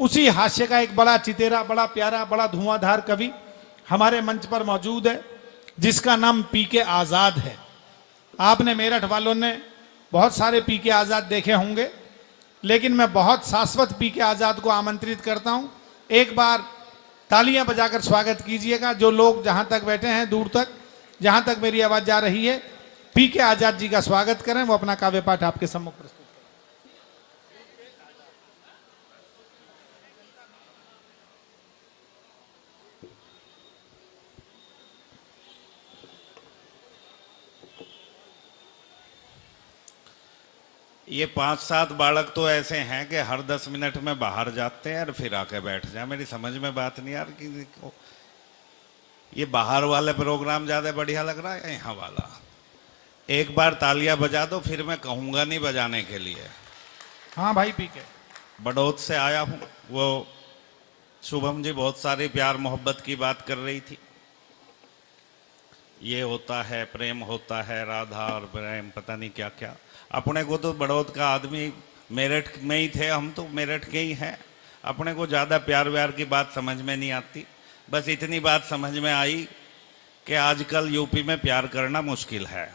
उसी हास्य का एक बड़ा चितेरा, बड़ा प्यारा, बड़ा धुआंधार कवि हमारे मंच पर मौजूद है, जिसका नाम पीके आजाद है। आपने मेरठ वालों ने बहुत सारे पीके आजाद देखे होंगे, लेकिन मैं बहुत शाश्वत पीके आजाद को आमंत्रित करता हूं। एक बार तालियां बजाकर स्वागत कीजिएगा। जो लोग जहां तक बैठे हैं, दूर तक, जहां तक मेरी आवाज जा रही है, पीके आजाद जी का स्वागत करें। वो अपना काव्य पाठ आपके सम्मुख प्रस्तुत। ये 5-7 बालक तो ऐसे हैं कि हर 10 मिनट में बाहर जाते हैं और फिर आके बैठ जाए। मेरी समझ में बात नहीं यार कि ये बाहर वाले प्रोग्राम ज्यादा बढ़िया लग रहा है यहाँ वाला। एक बार तालियां बजा दो, फिर मैं कहूंगा नहीं बजाने के लिए। हाँ भाई, पीके बड़ौद से आया हूँ। वो शुभम जी बहुत सारी प्यार मोहब्बत की बात कर रही थी। ये होता है, प्रेम होता है, राधा और प्रेम, पता नहीं क्या क्या। अपने को तो बड़ौद का आदमी, मेरठ में ही थे हम, तो मेरठ के ही हैं। अपने को ज़्यादा प्यार व्यार की बात समझ में नहीं आती। बस इतनी बात समझ में आई कि आजकल यूपी में प्यार करना मुश्किल है,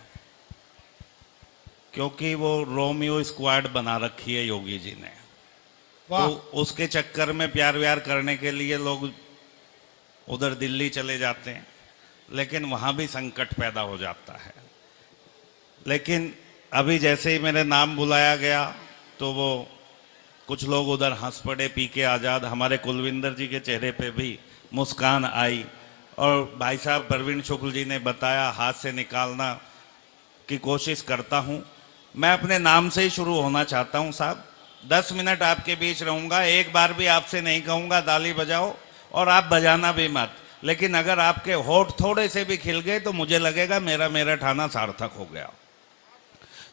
क्योंकि वो रोमियो स्क्वाड बना रखी है योगी जी ने। तो उसके चक्कर में प्यार व्यार करने के लिए लोग उधर दिल्ली चले जाते हैं, लेकिन वहाँ भी संकट पैदा हो जाता है। लेकिन अभी जैसे ही मेरे नाम बुलाया गया तो वो कुछ लोग उधर हंस पड़े, पीके आजाद। हमारे कुलविंदर जी के चेहरे पे भी मुस्कान आई। और भाई साहब प्रवीण शुक्ल जी ने बताया, हाथ से निकालना की कोशिश करता हूं। मैं अपने नाम से ही शुरू होना चाहता हूं साहब। 10 मिनट आपके बीच रहूंगा, एक बार भी आपसे नहीं कहूंगा ताली बजाओ, और आप बजाना भी मत। लेकिन अगर आपके होठ थोड़े से भी खिल गए तो मुझे लगेगा मेरा मेरठ आना सार्थक हो गया,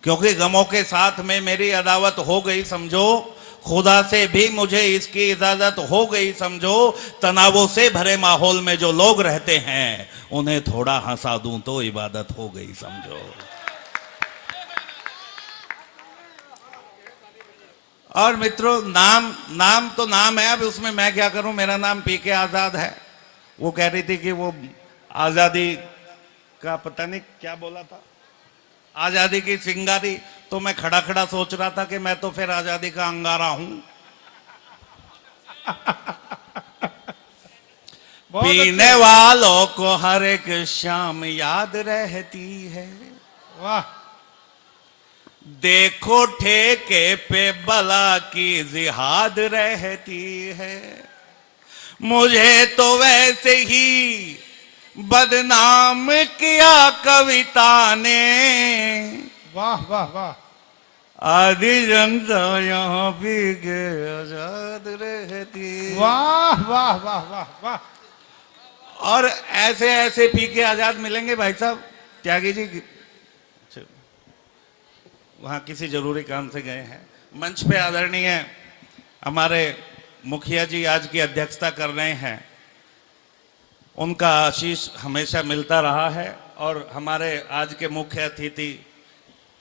क्योंकि गमों के साथ में मेरी अदावत हो गई समझो। खुदा से भी मुझे इसकी इजाजत हो गई समझो। तनावों से भरे माहौल में जो लोग रहते हैं, उन्हें थोड़ा हंसा दूं तो इबादत हो गई समझो। और मित्रों, नाम तो नाम है, अब उसमें मैं क्या करूं। मेरा नाम पीके आजाद है। वो कह रही थी कि वो आजादी का पता नहीं क्या बोला था, आजादी की चिंगारी। तो मैं खड़ा खड़ा सोच रहा था कि मैं तो फिर आजादी का अंगारा हूं। पीने वालों को हर एक शाम याद रहती है। वाह। देखो ठेके पे बला की जिहाद रहती है। मुझे तो वैसे ही बदनाम किया कविता ने। वाह वाह वाह। आदि जनता यहाँ भी के आजाद रहती। वाह वाह वाह वाह वाह। और ऐसे ऐसे पीके आजाद मिलेंगे भाई साहब। त्यागी जी वहां किसी जरूरी काम से गए हैं। मंच पे आदरणीय हमारे मुखिया जी आज की अध्यक्षता कर रहे हैं। उनका आशीष हमेशा मिलता रहा है। और हमारे आज के मुख्य अतिथि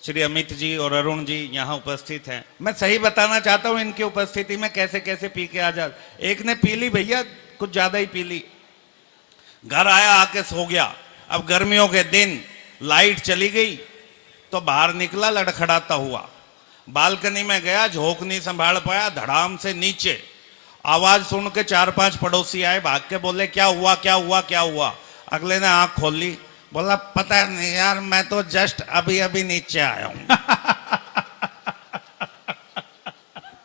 श्री अमित जी और अरुण जी यहाँ उपस्थित हैं। मैं सही बताना चाहता हूँ इनकी उपस्थिति में कैसे कैसे पीके आजाद। एक ने पी ली भैया, कुछ ज्यादा ही पी ली, घर आया आके सो गया। अब गर्मियों के दिन लाइट चली गई तो बाहर निकला लड़खड़ाता हुआ, बालकनी में गया, झोंक नहीं संभाल पाया, धड़ाम से नीचे आवाज सुन के 4-5 पड़ोसी आए, भाग के बोले क्या हुआ क्या हुआ क्या हुआ। अगले ने आंख खोल ली, बोला पता नहीं यार, मैं तो जस्ट अभी अभी नीचे आया हूं।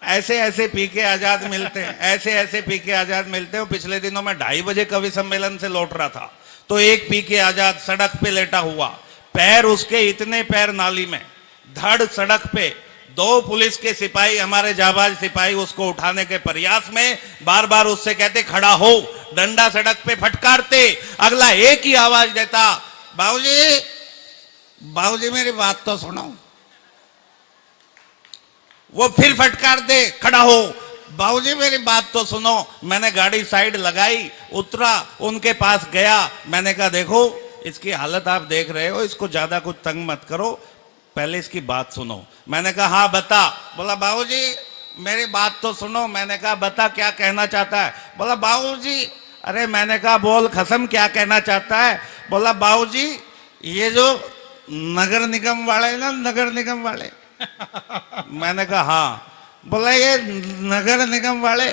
ऐसे ऐसे पीके आजाद मिलते हैं, ऐसे ऐसे पीके आजाद मिलते हैं। पिछले दिनों में 2:30 बजे कवि सम्मेलन से लौट रहा था तो एक पीके आजाद सड़क पे लेटा हुआ, पैर उसके इतने पैर नाली में, धड़ सड़क पे। 2 पुलिस के सिपाही, हमारे जाबाज सिपाही, उसको उठाने के प्रयास में बार बार उससे कहते खड़ा हो, डंडा सड़क पे फटकारते। अगला एक ही आवाज देता, बाबूजी बाबूजी मेरी बात तो सुनो। वो फिर फटकार दे, खड़ा हो, बाबूजी मेरी बात तो सुनो। मैंने गाड़ी साइड लगाई, उतरा, उनके पास गया। मैंने कहा देखो इसकी हालत आप देख रहे हो, इसको ज्यादा कुछ तंग मत करो, पहले इसकी बात सुनो। मैंने कहा हाँ बता। बोला बाबूजी मेरी बात तो सुनो। मैंने कहा बता क्या कहना चाहता है। बोला बाबूजी। अरे मैंने कहा बोल खसम क्या कहना चाहता है। बोला बाबूजी ये जो नगर निगम वाले ना, नगर निगम वाले मैंने कहा हाँ। बोला ये नगर निगम वाले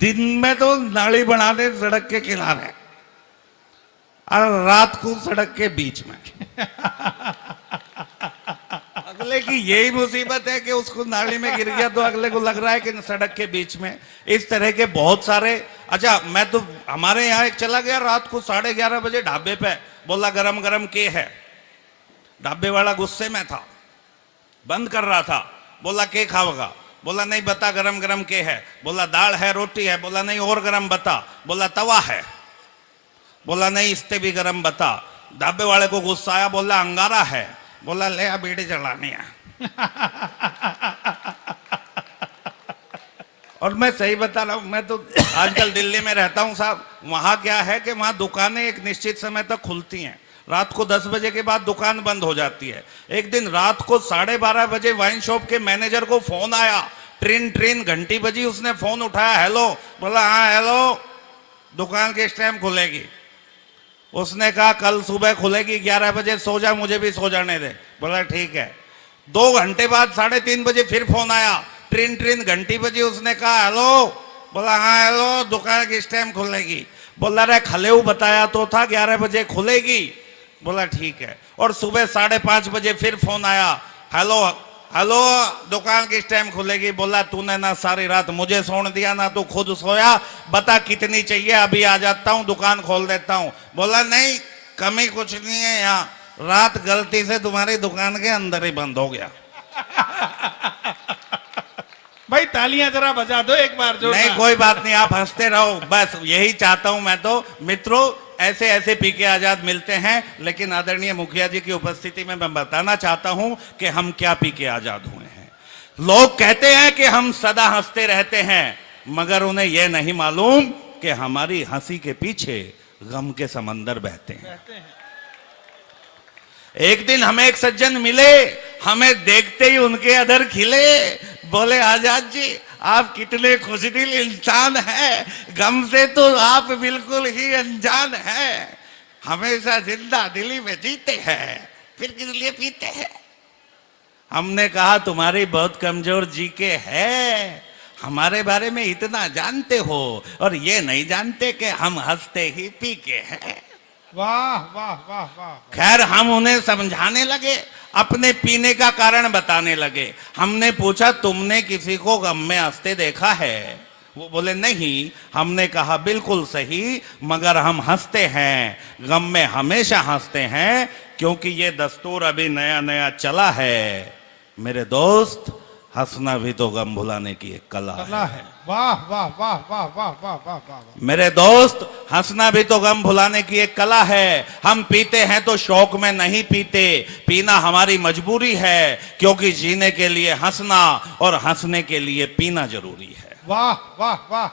दिन में तो नाली बना दे सड़क के किनारे और रात को सड़क के बीच में। अगले की यही मुसीबत है कि उसको नाली में गिर गया तो अगले को लग रहा है कि सड़क के बीच में। इस तरह के बहुत सारे। अच्छा मैं तो हमारे यहाँ एक चला गया रात को 11:30 बजे ढाबे पे। बोला गरम गरम के है। ढाबे वाला गुस्से में था, बंद कर रहा था। बोला के खाओगा। बोला नहीं बता गरम गरम के है। बोला दाल है रोटी है। बोला नहीं और गरम बता। बोला तवा है। बोला नहीं इससे भी गरम बता। ढाबे वाले को गुस्सा आया। बोला अंगारा है। बोला ले आ बीड़ी जलानी है। और मैं सही बता रहा हूं, मैं तो आजकल दिल्ली में रहता हूं साहब। वहां क्या है कि वहां दुकानें एक निश्चित समय तक खुलती हैं। रात को 10 बजे के बाद दुकान बंद हो जाती है। एक दिन रात को 12:30 बजे वाइन शॉप के मैनेजर को फोन आया। ट्रेन ट्रेन घंटी बजी, उसने फोन उठाया। हेलो। बोला हाँ हेलो, दुकान किस टाइम खुलेगी। उसने कहा कल सुबह खुलेगी 11 बजे, सो जा, मुझे भी सो जाने दे। बोला ठीक है। 2 घंटे बाद 3:30 बजे फिर फोन आया। ट्रेन ट्रेन घंटी बजी, उसने कहा हेलो। बोला हाँ हेलो, दुकान किस टाइम खुलेगी। बोला रे खलेऊ बताया तो था 11 बजे खुलेगी। बोला ठीक है। और सुबह 5:30 बजे फिर फोन आया। हेलो हेलो, दुकान किस टाइम खुलेगी। बोला तूने ना सारी रात मुझे सोने दिया ना तू खुद सोया। बता कितनी चाहिए, अभी आ जाता हूँ, दुकान खोल देता हूँ। बोला नहीं कमी कुछ नहीं है, यहाँ रात गलती से तुम्हारी दुकान के अंदर ही बंद हो गया। भाई तालियां जरा बजा दो एक बार जो। नहीं कोई बात नहीं, आप हंसते रहो, बस यही चाहता हूं मैं तो। मित्रों ऐसे ऐसे पीके आजाद मिलते हैं, लेकिन आदरणीय मुखिया जी की उपस्थिति में मैं बताना चाहता हूं कि हम क्या पीके आजाद हुए हैं। लोग कहते हैं कि हम सदा हंसते रहते हैं, मगर उन्हें यह नहीं मालूम कि हमारी हंसी के पीछे गम के समंदर बहते हैं। एक दिन हमें एक सज्जन मिले, हमें देखते ही उनके अधर खिले। बोले आजाद जी आप कितने खुशदिल इंसान हैं, गम से तो आप बिल्कुल ही अनजान हैं। हमेशा जिंदा दिली में जीते हैं, फिर किस लिए पीते हैं। हमने कहा तुम्हारी बहुत कमजोर जी के है, हमारे बारे में इतना जानते हो और ये नहीं जानते कि हम हंसते ही पी के हैं। वाह वाह वाह वाह। खैर हम उन्हें समझाने लगे, अपने पीने का कारण बताने लगे। हमने पूछा तुमने किसी को गम में हंसते देखा है। वो बोले नहीं। हमने कहा बिल्कुल सही, मगर हम हंसते हैं, गम में हमेशा हंसते हैं, क्योंकि ये दस्तूर अभी नया नया चला है। मेरे दोस्त हंसना भी तो गम भुलाने की एक कला है। वाह वाह वाह वाह वाह वाह वाह वाह। मेरे दोस्त हंसना भी तो गम भुलाने की एक कला है। हम पीते हैं तो शौक में नहीं पीते, पीना हमारी मजबूरी है, क्योंकि जीने के लिए हंसना और हंसने के लिए पीना जरूरी है। वाह वाह वाह।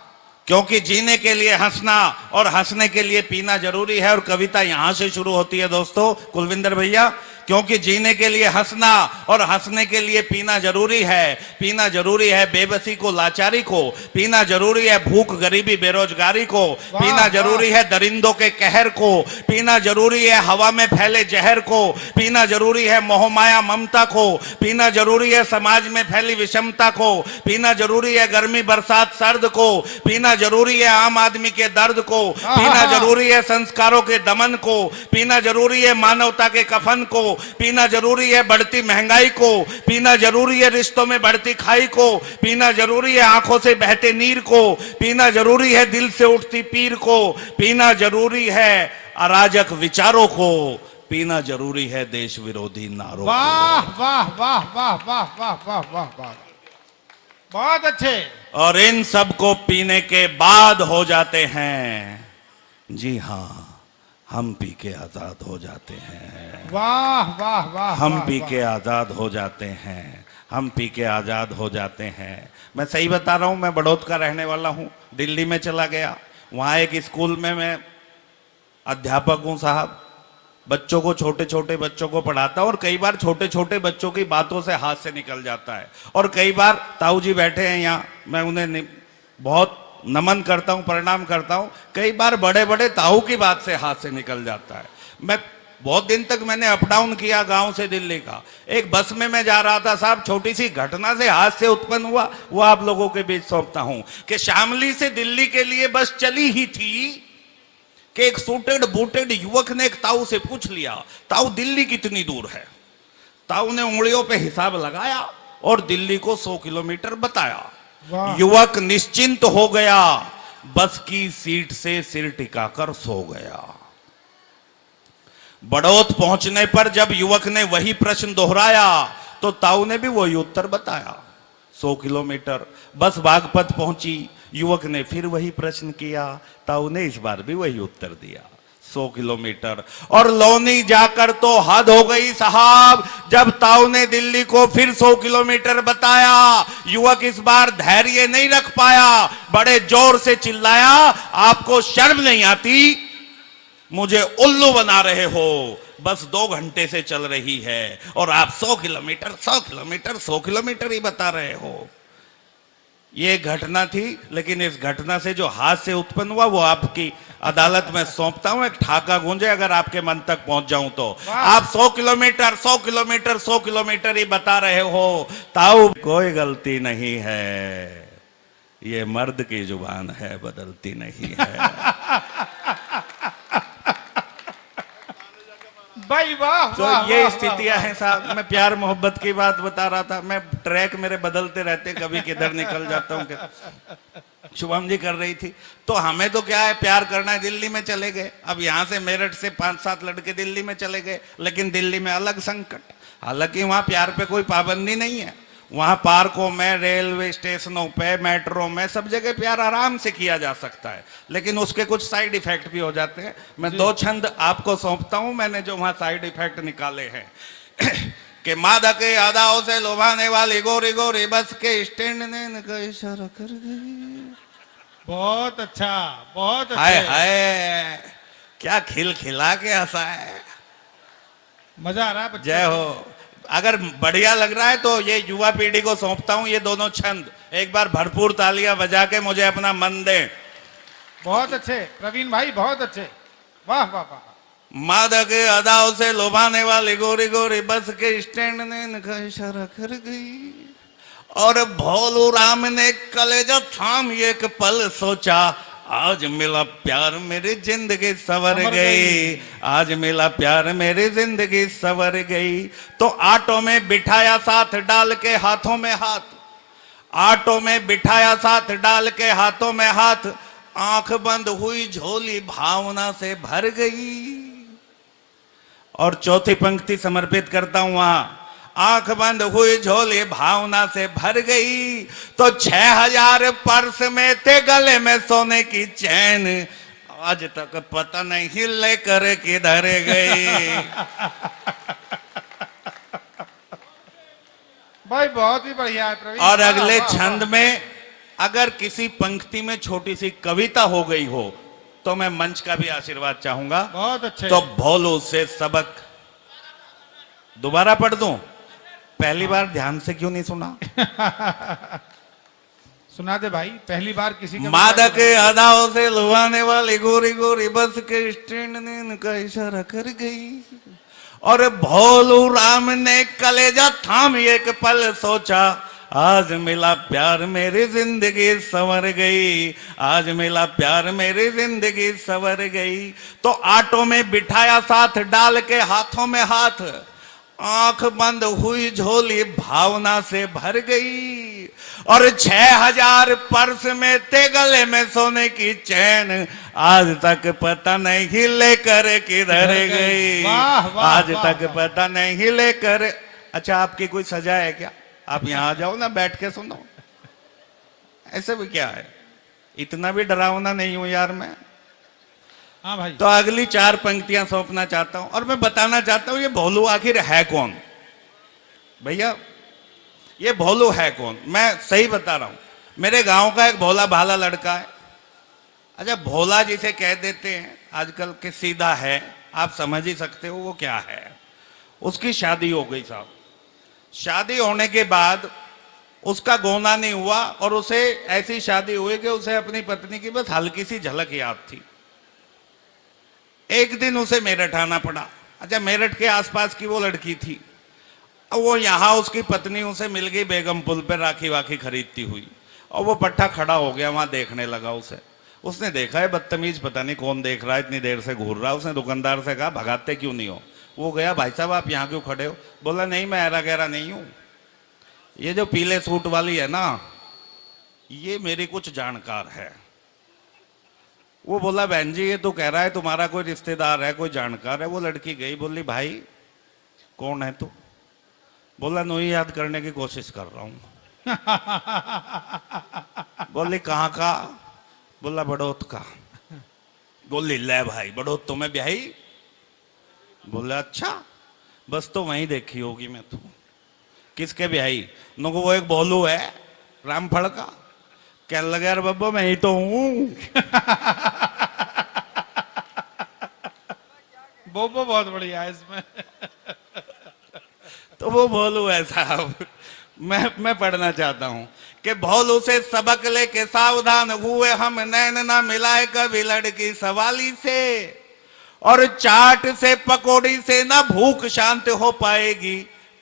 क्योंकि जीने के लिए हंसना और हंसने के लिए पीना जरूरी है। और कविता यहां से शुरू होती है दोस्तों, कुलविंदर भैया। क्योंकि जीने के लिए हंसना और हंसने के लिए पीना जरूरी है। पीना जरूरी है बेबसी को, लाचारी को। पीना जरूरी है भूख गरीबी बेरोजगारी को। पीना जरूरी है दरिंदों के कहर को। पीना जरूरी है हवा में फैले जहर को। पीना जरूरी है मोहमाया ममता को। पीना जरूरी है समाज में फैली विषमता को। पीना जरूरी है गर्मी बरसात सर्द को। पीना जरूरी है आम आदमी के दर्द को। पीना जरूरी है संस्कारों के दमन को। पीना जरूरी है मानवता के कफन को। पीना जरूरी है बढ़ती महंगाई को। पीना जरूरी है रिश्तों में बढ़ती खाई को। पीना जरूरी है आंखों से बहते नीर को। पीना जरूरी है दिल से उठती पीर को। पीना जरूरी है अराजक विचारों को। पीना जरूरी है देश विरोधी नारों को। वाह वाह वाह वाह वाह वाह वाह वाह वाह, बहुत अच्छे। और इन सब को पीने के बाद हो जाते हैं, जी हाँ, हम पी के आजाद हो जाते हैं। वाह वाह वाह। हम पी के आजाद हो जाते हैं। हम पी के आजाद हो जाते हैं। मैं सही बता रहा हूं, मैं बड़ौद का रहने वाला हूं। दिल्ली में चला गया, वहां एक स्कूल में मैं अध्यापक हूं साहब। बच्चों को, छोटे छोटे बच्चों को पढ़ाता हूं, और कई बार छोटे छोटे बच्चों की बातों से हाथ से निकल जाता है। और कई बार ताऊ जी बैठे हैं यहाँ, मैं उन्हें बहुत नमन करता हूं, प्रणाम करता हूं। कई बार बड़े बड़े ताऊ की बात से हाथ से निकल जाता है। मैं बहुत दिन तक मैंने अप डाउन किया गांव से दिल्ली का। एक बस में मैं जा रहा था साहब, छोटी सी घटना से हाथ से उत्पन्न हुआ, वो आप लोगों के बीच सौंपता हूं कि शामली से दिल्ली के लिए बस चली ही थी कि एक सूटेड बूटेड युवक ने एक ताऊ से पूछ लिया, ताऊ दिल्ली कितनी दूर है? ताऊ ने उंगलियों पे हिसाब लगाया और दिल्ली को 100 किलोमीटर बताया। युवक निश्चिंत हो गया, बस की सीट से सिर टिकाकर सो गया। बड़ौत पहुंचने पर जब युवक ने वही प्रश्न दोहराया तो ताऊ ने भी वही उत्तर बताया, 100 किलोमीटर। बस बागपत पहुंची, युवक ने फिर वही प्रश्न किया, ताऊ ने इस बार भी वही उत्तर दिया, 100 किलोमीटर। और लौनी जाकर तो हद हो गई साहब, जब ताऊ ने दिल्ली को फिर 100 किलोमीटर बताया, युवक इस बार धैर्य नहीं रख पाया, बड़े जोर से चिल्लाया, आपको शर्म नहीं आती? मुझे उल्लू बना रहे हो, बस 2 घंटे से चल रही है और आप 100 किलोमीटर 100 किलोमीटर 100 किलोमीटर ही बता रहे हो। ये घटना थी, लेकिन इस घटना से जो हाथ से उत्पन्न हुआ वो आपकी अदालत में सौंपता हूं, एक ठाका गूंजे अगर आपके मन तक पहुंच जाऊं तो। आप 100 किलोमीटर 100 किलोमीटर 100 किलोमीटर ही बता रहे हो, ताऊ कोई गलती नहीं है, ये मर्द की जुबान है, बदलती नहीं है। भाई वाह, तो ये स्थितियां हैं साहब। मैं प्यार मोहब्बत की बात बता रहा था। मैं ट्रैक मेरे बदलते रहते, कभी किधर निकल जाता हूँ। शुभम जी कर रही थी, तो हमें तो क्या है, प्यार करना है, दिल्ली में चले गए। अब यहाँ से मेरठ से 5-7 लड़के दिल्ली में चले गए, लेकिन दिल्ली में अलग संकट। हालांकि वहां प्यार पे कोई पाबंदी नहीं है, वहां पार्कों में, रेलवे स्टेशनों पे, मेट्रो में, सब जगह प्यार आराम से किया जा सकता है, लेकिन उसके कुछ साइड इफेक्ट भी हो जाते हैं। मैं 2 छंद आपको सौंपता हूं, मैंने जो वहां साइड इफेक्ट निकाले हैं कि मादक अदाओं से लुभाने वाली गोरी गोरी बस के स्टैंड ने इशारा कर गई। बहुत अच्छा, बहुत अच्छा। हाय हाय, क्या खिलखिला के हंसा है, मजा आ रहा है। जय हो। अगर बढ़िया लग रहा है तो ये युवा पीढ़ी को सौंपता हूं, ये दोनों छंद। एक बार भरपूर तालियां बजा के मुझे अपना मन दें। बहुत अच्छे प्रवीण भाई, बहुत अच्छे, वाह वाह वाह। मादक अदाओं से लुभाने वाली गोरी गोरी बस के स्टैंड ने इनका इशारा कर गई, और भोलू राम ने कलेजा थाम एक पल सोचा, आज मिला प्यार मेरी जिंदगी सवर गई, आज मिला प्यार मेरी जिंदगी सवर गई। तो ऑटो में बिठाया साथ डाल के हाथों में हाथ, ऑटो में बिठाया साथ डाल के हाथों में हाथ, आंख बंद हुई झोली भावना से भर गई। और चौथी पंक्ति समर्पित करता हूं वहां, आंख बंद हुई झोली भावना से भर गई, तो 6000 पर्स में थे गले में सोने की चैन, आज तक पता नहीं लेकर किधर गई। भाई बहुत ही बढ़िया है प्रवीण। और अगले छंद में अगर किसी पंक्ति में छोटी सी कविता हो गई हो तो मैं मंच का भी आशीर्वाद चाहूंगा। बहुत अच्छे। तो भोलू से सबक दोबारा पढ़ दूं? पहली बार ध्यान से क्यों नहीं सुना? सुना दे भाई, पहली बार किसी का। मादक अदाओं से लुभाने वाली गोरी गोरी बस के स्टैंड ने इनका इशारा कर गई, और भोलू राम ने कलेजा थाम एक पल सोचा, आज मिला प्यार मेरी जिंदगी संवर गई, आज मिला प्यार मेरी जिंदगी संवर गई। तो ऑटो में बिठाया साथ डाल के हाथों में हाथ, आंख बंद हुई झोली भावना से भर गई, और 6000 पर्स में थे गले में सोने की चैन, आज तक पता नहीं लेकर किधर गई, आज तक पता नहीं लेकर। अच्छा, आपकी कोई सजा है क्या? आप यहाँ आ जाओ ना, बैठ के सुनो। ऐसे भी क्या है, इतना भी डरावना नहीं हूं यार मैं। हाँ भाई। तो अगली 4 पंक्तियां सौंपना चाहता हूं, और मैं बताना चाहता हूं ये भोलू आखिर है कौन। भैया ये भोलू है कौन, मैं सही बता रहा हूं। मेरे गांव का एक भोला भाला लड़का है। अच्छा, भोला जिसे कह देते हैं आजकल के, सीधा है, आप समझ ही सकते हो वो क्या है। उसकी शादी हो गई साहब। शादी होने के बाद उसका गोना नहीं हुआ और उसे ऐसी शादी हुई कि उसे अपनी पत्नी की बस हल्की सी झलक याद थी। एक दिन उसे मेरठ आना पड़ा। अच्छा, मेरठ के आसपास की वो लड़की थी, वो यहां उसकी पत्नी उसे मिल गई बेगम पुल पर राखी वाखी खरीदती हुई, और वो पट्टा खड़ा हो गया वहां देखने लगा उसे। उसने देखा है बदतमीज, पता नहीं कौन देख रहा है, इतनी देर से घूर रहा है। उसने दुकानदार से कहा भगाते क्यों नहीं हो। वो गया, भाई साहब आप यहाँ क्यों खड़े हो। बोला नहीं मैं ऐरा गहरा नहीं हूं, ये जो पीले सूट वाली है ना ये मेरी कुछ जानकार है। वो बोला बहन जी ये तो कह रहा है तुम्हारा कोई रिश्तेदार है, कोई जानकार है। वो लड़की गई, बोली भाई कौन है तू। बोला नहीं याद करने की कोशिश कर रहा हूं। बोली कहाँ का। बोला बड़ौत का। बोली ले भाई बड़ौत तो मैं ब्याही। बोला अच्छा, बस तो वहीं देखी होगी मैं तू। किसके ब्याही। नको वो एक बोलू है रामफल का। कहने लगा यार बब्बा मैं ही तो हूं। बोबो बहुत बढ़िया है इसमें। तो वो भोलू है साहब। मैं पढ़ना चाहता हूं कि भोलू से सबक लेके सावधान हुए हम, नैन ना मिलाए कभी लड़की सवाली से, और चाट से पकौड़ी से ना भूख शांत हो पाएगी,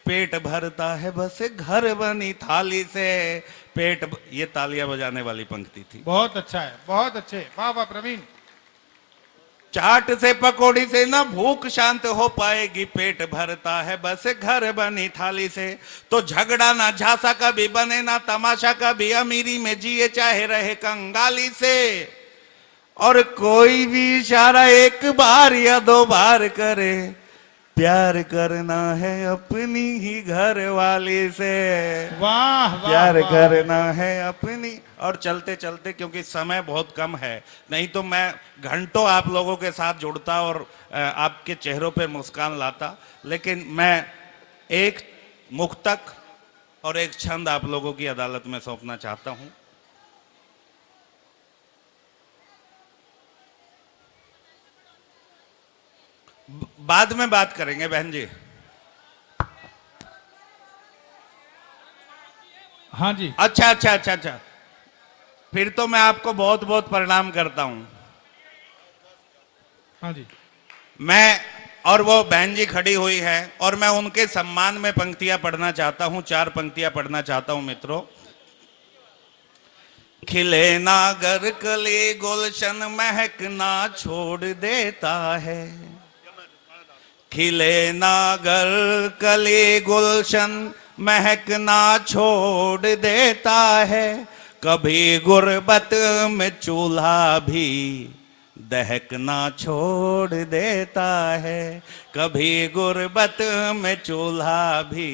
पेट भरता है बस घर बनी थाली से। ये तालियां बजाने वाली पंक्ति थी। बहुत अच्छा है, बहुत अच्छे, वाह वाह प्रवीण। चाट से पकौड़ी से ना भूख शांत हो पाएगी, पेट भरता है बस घर बनी थाली से। तो झगड़ा ना झांसा कभी बने ना तमाशा कभी, अमीरी में जिए चाहे रहे कंगाली से, और कोई भी इशारा एक बार या दो बार करे, प्यार करना है अपनी ही घर वाली से। वाह वाह प्यार वाह। करना है अपनी। और चलते चलते, क्योंकि समय बहुत कम है, नहीं तो मैं घंटों आप लोगों के साथ जुड़ता और आपके चेहरों पे मुस्कान लाता, लेकिन मैं एक मुक्तक और एक छंद आप लोगों की अदालत में सौंपना चाहता हूं। बाद में बात करेंगे बहन जी। हाँ जी। अच्छा अच्छा अच्छा अच्छा, फिर तो मैं आपको बहुत बहुत प्रणाम करता हूं। हाँ जी। मैं और वो बहन जी खड़ी हुई है और मैं उनके सम्मान में पंक्तियां पढ़ना चाहता हूं, 4 पंक्तियां पढ़ना चाहता हूं मित्रों। खिले नागर कली गुलशन महकना छोड़ देता है, खिले नागर कली गुलशन महकना छोड़ देता है, कभी गुर्बत में चूल्हा भी दहकना छोड़ देता है, कभी गुर्बत में चूल्हा भी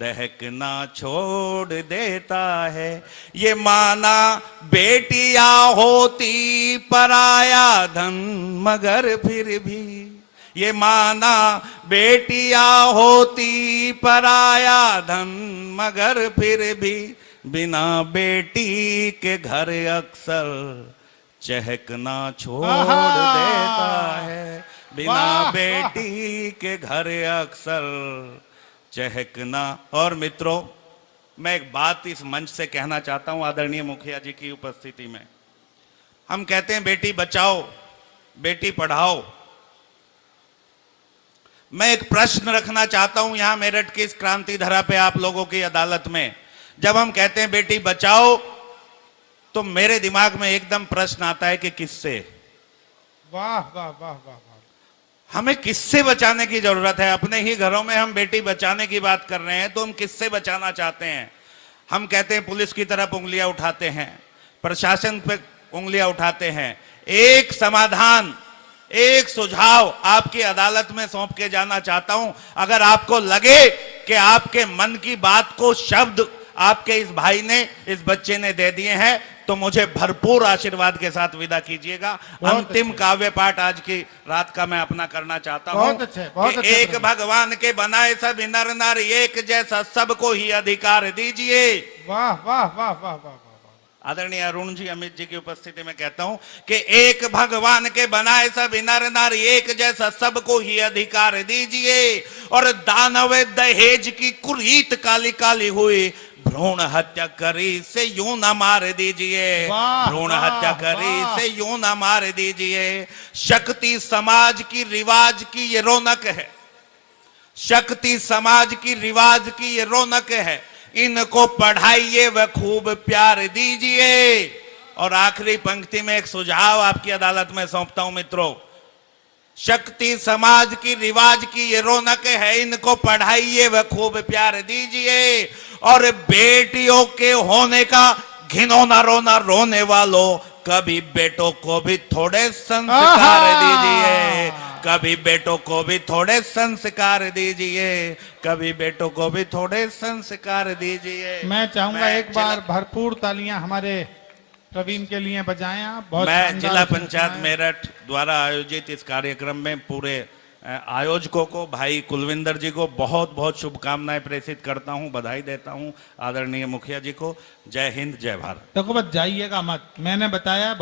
दहकना छोड़ देता है। ये माना बेटियां होती पराया धन मगर फिर भी, ये माना बेटियां होती पराया धन मगर फिर भी, बिना बेटी के घर अक्सर चहकना छोड़ देता है, बिना बेटी के घर अक्सर चहकना। और मित्रों मैं एक बात इस मंच से कहना चाहता हूं आदरणीय मुखिया जी की उपस्थिति में। हम कहते हैं बेटी बचाओ बेटी पढ़ाओ। मैं एक प्रश्न रखना चाहता हूं यहां मेरठ की इस क्रांति धरा पे आप लोगों की अदालत में। जब हम कहते हैं बेटी बचाओ तो मेरे दिमाग में एकदम प्रश्न आता है कि किससे। वाह वाह वाह वाह वाह। हमें किससे बचाने की जरूरत है। अपने ही घरों में हम बेटी बचाने की बात कर रहे हैं तो हम किससे बचाना चाहते हैं। हम कहते हैं पुलिस की तरफ उंगलियां उठाते हैं, प्रशासन पे उंगलियां उठाते हैं। एक समाधान, एक सुझाव आपकी अदालत में सौंप के जाना चाहता हूं। अगर आपको लगे कि आपके मन की बात को शब्द आपके इस भाई ने, इस बच्चे ने दे दिए हैं, तो मुझे भरपूर आशीर्वाद के साथ विदा कीजिएगा। अंतिम काव्य पाठ आज की रात का मैं अपना करना चाहता हूं। बहुत एक भगवान के बनाए सभी नर नारी एक जैसा, सबको ही अधिकार दीजिए। वाह वाह वाह वाह वाह वाह। आदरणीय अरुण जी, अमित जी की उपस्थिति में कहता हूं कि एक भगवान के बनाए सभी नर नारी एक जैसा, सबको ही अधिकार दीजिए। और दानव दहेज की कुरीत काली काली हुई, भ्रूण हत्या करी से यूं ना मार दीजिए। वाह, भ्रूण वाह, हत्या करी वाह। से यूं ना मार दीजिए। शक्ति समाज की रिवाज की ये रौनक है, शक्ति समाज की रिवाज की ये रौनक है। इनको पढ़ाइए व खूब प्यार दीजिए। और आखिरी पंक्ति में एक सुझाव आपकी अदालत में सौंपता हूं मित्रों। शक्ति समाज की रिवाज की ये रौनक है, इनको पढ़ाइए व खूब प्यार दीजिए। और बेटियों के होने का घिनौना रोना रोने वालों, कभी बेटों को भी थोड़े संस्कार दीजिए। कभी बेटों को भी थोड़े संस्कार दीजिए। कभी बेटों को भी थोड़े संस्कार दीजिए। मैं चाहूंगा एक बार भरपूर तालियां हमारे प्रवीण के लिए बजाएं आप। बहुत मैं शानदार जिला उसने पंचायत सुनाया। मेरठ द्वारा आयोजित इस कार्यक्रम में पूरे आयोजकों को, भाई कुलविंदर जी को बहुत बहुत शुभकामनाएं प्रेषित करता हूं, बधाई देता हूं। आदरणीय मुखिया जी को जय हिंद, जय भारत। देखो बस जाइएगा मत, मैंने बताया।